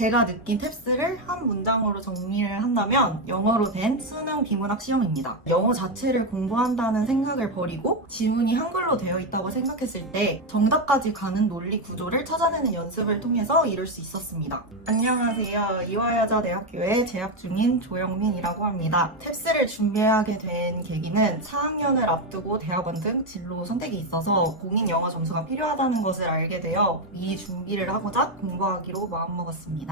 제가 느낀 탭스를 한 문장으로 정리를 한다면 영어로 된 수능 비문학 시험입니다. 영어 자체를 공부한다는 생각을 버리고 지문이 한글로 되어 있다고 생각했을 때 정답까지 가는 논리 구조를 찾아내는 연습을 통해서 이룰 수 있었습니다. 안녕하세요. 이화여자대학교에 재학 중인 조영민이라고 합니다. 탭스를 준비하게 된 계기는 4학년을 앞두고 대학원 등 진로 선택이 있어서 공인 영어 점수가 필요하다는 것을 알게 되어 미리 준비를 하고자 공부하기로 마음먹었습니다.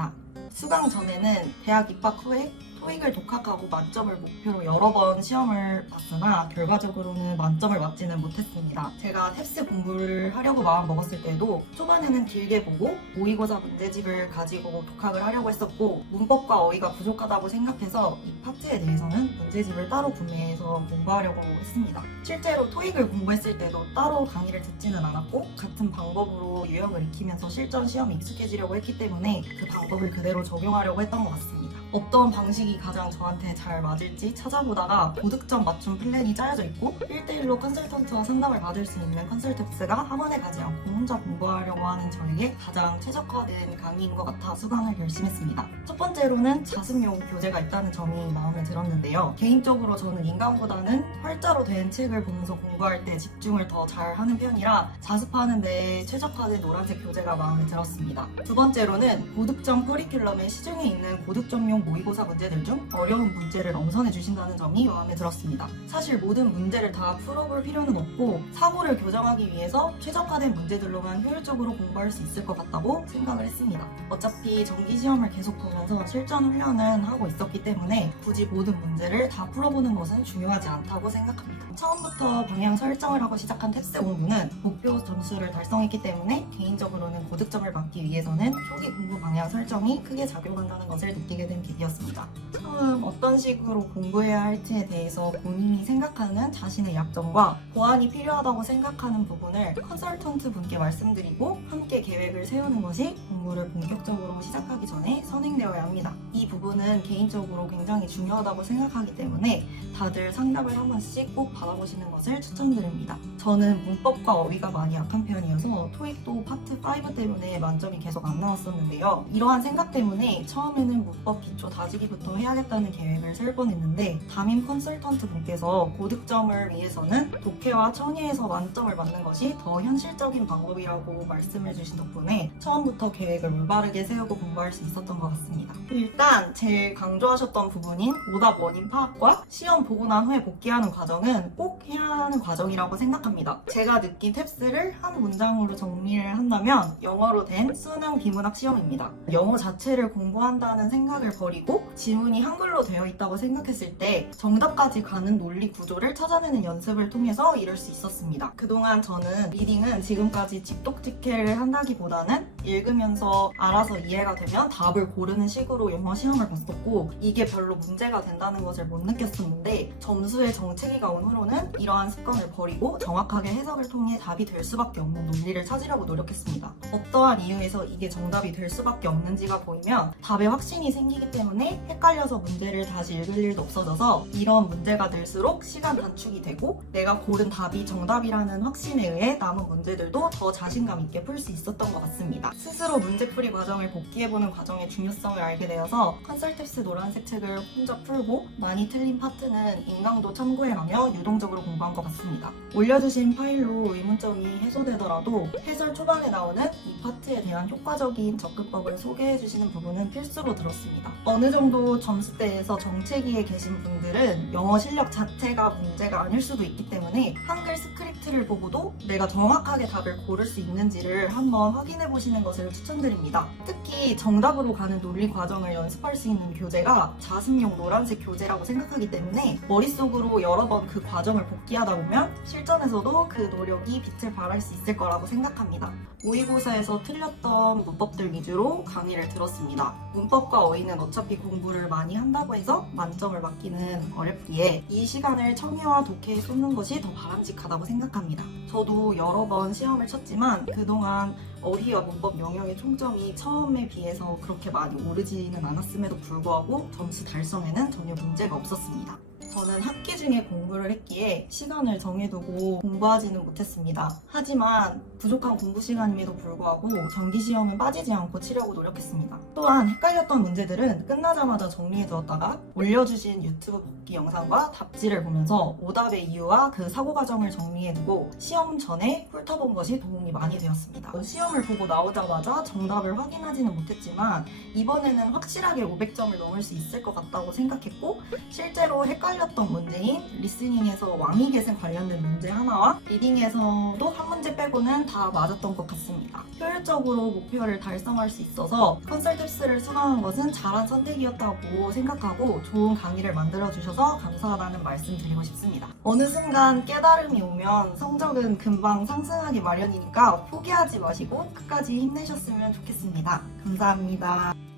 수강 전에는 대학 입학 후에 토익을 독학하고 만점을 목표로 여러 번 시험을 봤으나 결과적으로는 만점을 맞지는 못했습니다. 제가 탭스 공부를 하려고 마음먹었을 때도 초반에는 길게 보고 모의고사 문제집을 가지고 독학을 하려고 했었고 문법과 어휘가 부족하다고 생각해서 이 파트에 대해서는 문제집을 따로 구매해서 공부하려고 했습니다. 실제로 토익을 공부했을 때도 따로 강의를 듣지는 않았고 같은 방법으로 유형을 익히면서 실전 시험에 익숙해지려고 했기 때문에 그 방법을 그대로 적용하려고 했던 것 같습니다. 어떤 방식이 가장 저한테 잘 맞을지 찾아보다가 고득점 맞춤 플랜이 짜여져 있고 1대1로 컨설턴트와 상담을 받을 수 있는 컨설탭스가 학원에 가지 않고 혼자 공부하려고 하는 저에게 가장 최적화된 강의인 것 같아 수강을 결심했습니다. 첫 번째로는 자습용 교재가 있다는 점이 마음에 들었는데요. 개인적으로 저는 인강보다는 활자로 된 책을 보면서 공부할 때 집중을 더 잘하는 편이라 자습하는 데 최적화된 노란색 교재가 마음에 들었습니다. 두 번째로는 고득점 커리큘럼에 시중에 있는 고득점용 모의고사 문제들 중 어려운 문제를 엄선해 주신다는 점이 마음에 들었습니다. 사실 모든 문제를 다 풀어볼 필요는 없고 사고를 교정하기 위해서 최적화된 문제들로만 효율적으로 공부할 수 있을 것 같다고 생각을 했습니다. 어차피 정기시험을 계속 보면서 실전 훈련은 하고 있었기 때문에 굳이 모든 문제를 다 풀어보는 것은 중요하지 않다고 생각합니다. 처음부터 방향 설정을 하고 시작한 탭스 공부는 목표 점수를 달성했기 때문에 개인적으로는 고득점을 받기 위해서는 초기 공부 방향 설정이 크게 작용한다는 것을 느끼게 된 계기였습니다. 처음 어떤 식으로 공부해야 할지에 대해서 본인이 생각하는 자신의 약점과 보완이 필요하다고 생각하는 부분을 컨설턴트 분께 말씀드리고 함께 계획을 세우는 것이 공부를 본격적으로 시작하기 전에 선행되어야 합니다. 이 부분은 개인적으로 굉장히 중요하다고 생각하기 때문에 다들 상담을 한 번씩 꼭 받아보시는 것을 추천드립니다. 저는 문법과 어휘가 많이 약한 편이어서 토익도 파트 5 때문에 만점이 계속 안 나왔었는데요. 이러한 생각 때문에 처음에는 문법 기초 다지기부터 해야겠다는 계획을 세울 뻔했는데 담임 컨설턴트 분께서 고득점을 위해서는 독해와 청해에서 만점을 받는 것이 더 현실적인 방법이라고 말씀해 주신 덕분에 처음부터 계획을 올바르게 세우고 공부할 수 있었던 것 같습니다. 일단 제일 강조하셨던 부분인 오답 원인 파악과 시험 보고 난 후에 복귀하는 과정은 꼭 해야 하는 과정이라고 생각합니다. 제가 느낀 탭스를 한 문장으로 정리를 한다면 영어로 된 수능 비문학 시험입니다. 영어 자체를 공부한다는 생각을 버리고 지문이 한글로 되어 있다고 생각했을 때 정답까지 가는 논리 구조를 찾아내는 연습을 통해서 이룰 수 있었습니다. 그동안 저는 리딩은 지금까지 직독직해를 한다기보다는 읽으면서 알아서 이해가 되면 답을 고르는 식으로 영어 시험을 봤었고 이게 별로 문제가 된다는 것을 못 느꼈었는데 점수의 정체기가 온 후로는 이러한 습관을 버리고 정확하게 해석을 통해 답이 될 수밖에 없는 논리를 찾으려고 노력했습니다. 어떠한 이유에서 이게 정답이 될 수밖에 없는지가 보이면 답에 확신이 생기기 때문에 헷갈려서 문제를 다시 읽을 일도 없어져서 이런 문제가 늘수록 시간 단축이 되고 내가 고른 답이 정답이라는 확신에 의해 남은 문제들도 더 자신감 있게 풀 수 있었던 것 같습니다. 스스로 문제풀이 과정을 복기해보는 과정의 중요성을 알게 되어서 컨설탭스 노란색 책을 혼자 풀고 많이 틀린 파트는 인강도 참고해가며 유동적으로 공부한 것 같습니다. 올려주신 파일로 의문점이 해소되더라도 해설 초반에 나오는 이 파트에 대한 효과적인 접근법을 소개해주시는 부분은 필수로 들었습니다. 어느 정도 점수대에서 정체기에 계신 분들은 영어 실력 자체가 문제가 아닐 수도 있기 때문에 한글 스크립트를 보고도 내가 정확하게 답을 고를 수 있는지를 한번 확인해 보시는 것을 추천드립니다. 특히 정답으로 가는 논리 과정을 연습할 수 있는 교재가 자습용 노란색 교재라고 생각하기 때문에 머릿속으로 여러 번 그 과정을 복기하다 보면 실전에서도 그 노력이 빛을 발할 수 있을 거라고 생각합니다. 모의고사에서 틀렸던 문법들 위주로 강의를 들었습니다. 문법과 어휘는 어차피 공부를 많이 한다고 해서 만점을 받기는 어렵기에 이 시간을 청해와 독해에 쏟는 것이 더 바람직하다고 생각합니다. 저도 여러 번 시험을 쳤지만 그동안 어휘와 문법 영역의 총점이 처음에 비해서 그렇게 많이 오르지는 않았음에도 불구하고 점수 달성에는 전혀 문제가 없었습니다. 저는 학기 중에 공부를 했기에 시간을 정해두고 공부하지는 못했습니다. 하지만 부족한 공부 시간임에도 불구하고 정기시험은 빠지지 않고 치려고 노력했습니다. 또한 헷갈렸던 문제들은 끝나자마자 정리해두었다가 올려주신 유튜브 복기 영상과 답지를 보면서 오답의 이유와 그 사고 과정을 정리해두고 시험 전에 훑어본 것이 도움이 많이 되었습니다. 시험을 보고 나오자마자 정답을 확인하지는 못했지만 이번에는 확실하게 500점을 넘을 수 있을 것 같다고 생각했고 실제로 헷갈렸던 문제인 리스닝에서 왕위 계승 관련된 문제 하나와 리딩에서도 한 문제 빼고는 다 맞았던 것 같습니다. 효율적으로 목표를 달성할 수 있어서 컨설탭스를 수강한 것은 잘한 선택이었다고 생각하고 좋은 강의를 만들어주셔서 감사하다는 말씀 드리고 싶습니다. 어느 순간 깨달음이 오면 성적은 금방 상승하기 마련이니까 포기하지 마시고 끝까지 힘내셨으면 좋겠습니다. 감사합니다.